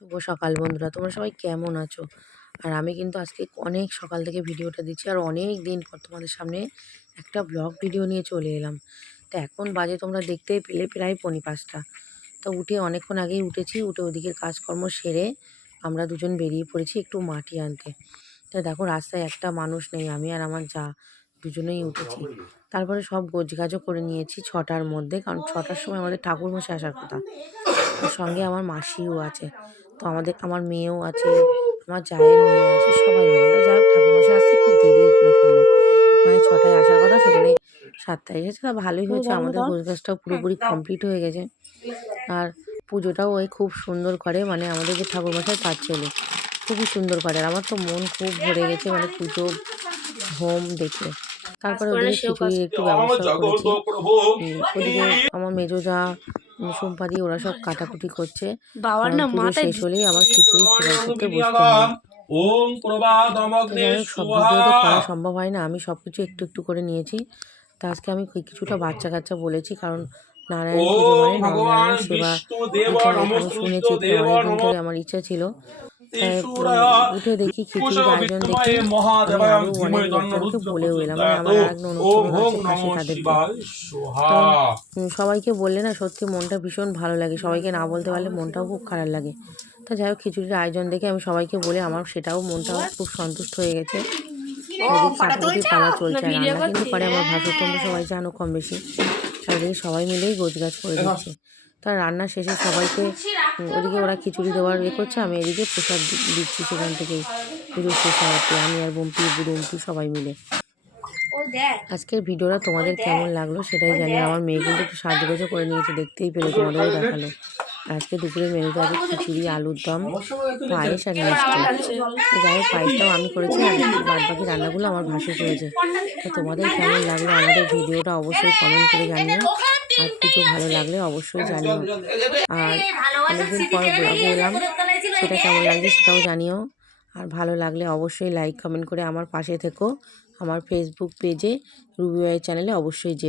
শুভ সকাল বন্ধুরা, তোমরা সবাই কেমন আছো? আর আমি কিন্তু আজকে অনেক সকাল থেকে ভিডিওটা দিচ্ছি আর অনেক দিন পর তোমাদের সামনে একটা ব্লগ ভিডিও নিয়ে চলে এলাম। তো এখন বাজে তোমরা দেখতেই পেলে প্রায় পনি পাঁচটা। তো উঠে অনেকক্ষণ আগেই উঠেছি, উঠে ওদিকের কাজকর্ম সেরে আমরা দুজন বেরিয়ে পড়েছি একটু মাটি আনতে। তো দেখো রাস্তায় একটা মানুষ নেই, আমি আর আমার যা দুজনেই উঠেছি। তারপরে সব গোছগাছও করে নিয়েছি ছটার মধ্যে, কারণ ছটার সময় আমাদের ঠাকুর ঠাকুরমশাই আসার কথা। সঙ্গে আমার মাসিও আছে। তো আমাদের আমার মেয়েও আছে আমার জায়ের মেয়ে আছে সবাই মিলে। যাই হোক ঠাকুরমশাই আসতে একটু দেরি করে ফেলল। মানে ছটায় আসার কথা সেখানে সাতটায় এসেছে। তা ভালোই হয়েছে আমাদের গোছগাছটাও পুরোপুরি কমপ্লিট হয়ে গেছে। আর পুজোটাও ওই খুব সুন্দর করে মানে আমাদের যে ঠাকুরমশাই তার ছেলে খুবই সুন্দর করে। আর আমার তো মন খুব ভরে গেছে মানে পুজো হোম দেখে তারপরে খিচুড়ির একটু ব্যবস্থা করেছি। ওদিকে আমার মেজো যা উম, দিয়ে ওরা সব কাটাকুটি করছে। বাবার না মাথায় শেষ হলেই আবার খিচুড়ি জোগাড় করতে বসতে হবে ওম প্রবাদমগ্নে সব ভিডিও তো করা সম্ভব হয় না। আমি সব কিছু একটু একটু করে নিয়েছি। তা আজকে আমি কিছুটা বাচ্চা কাচ্চা বলেছি কারণ নারায়ণ পুজো মানে সেবা শুনেছি অনেকদিন ধরে আমার ইচ্ছা ছিল। উঠে দেখি খিচুড়ির আয়োজন দেখি আমি মহাদেবায় অনেক ধীমহি লোকজনকে বলেও এলাম মানে আমার এক আছে সবাইকে বললে না সত্যি মনটা ভীষণ ভালো লাগে। সবাইকে না বলতে পারলে মনটাও খুব খারাপ লাগে। তো যাই হোক খিচুড়ির আয়োজন দেখে আমি সবাইকে বলে আমার সেটাও মনটাও খুব সন্তুষ্ট হয়ে গেছে। পালা চলছে রান্না কিন্তু করে আমার তোমরা সবাই জানো কম বেশি। সবাই মিলেই গোছগাছ করে দিচ্ছে। তার রান্না শেষে সবাইকে ওদিকে ওরা খিচুড়ি দেওয়ার ইয়ে করছে আমি এদিকে প্রসাদ দিচ্ছি সেখান থেকে পুজো শেষ হওয়াতে আমি আর বম্পি বুড়ুম্পি সবাই মিলে। আজকের ভিডিওটা তোমাদের কেমন লাগল সেটাই জানি আমার মেয়ে কিন্তু একটু সাজগোজও করে নিয়েছে দেখতেই পেলে তোমাদেরও দেখাল। আজকে দুপুরের মেনুতে আছে খিচুড়ি আলুর দম পায়েস আর মিষ্টি যাই হোক পায়েসটাও আমি করেছি আর বাদ বাকি রান্নাগুলো আমার ভাসু করেছে। তো তোমাদের কেমন লাগল আমাদের ভিডিওটা অবশ্যই কমেন্ট করে জানিও। আর কিছু ভালো লাগলে অবশ্যই জানিও। আর অনেকদিন পর ব্লগে এলাম সেটা কেমন লাগছে সেটাও জানিও। আর ভালো লাগলে অবশ্যই লাইক কমেন্ট করে আমার পাশে থেকো। আমার ফেসবুক পেজে রুবি ওয়াই চ্যানেলে অবশ্যই যে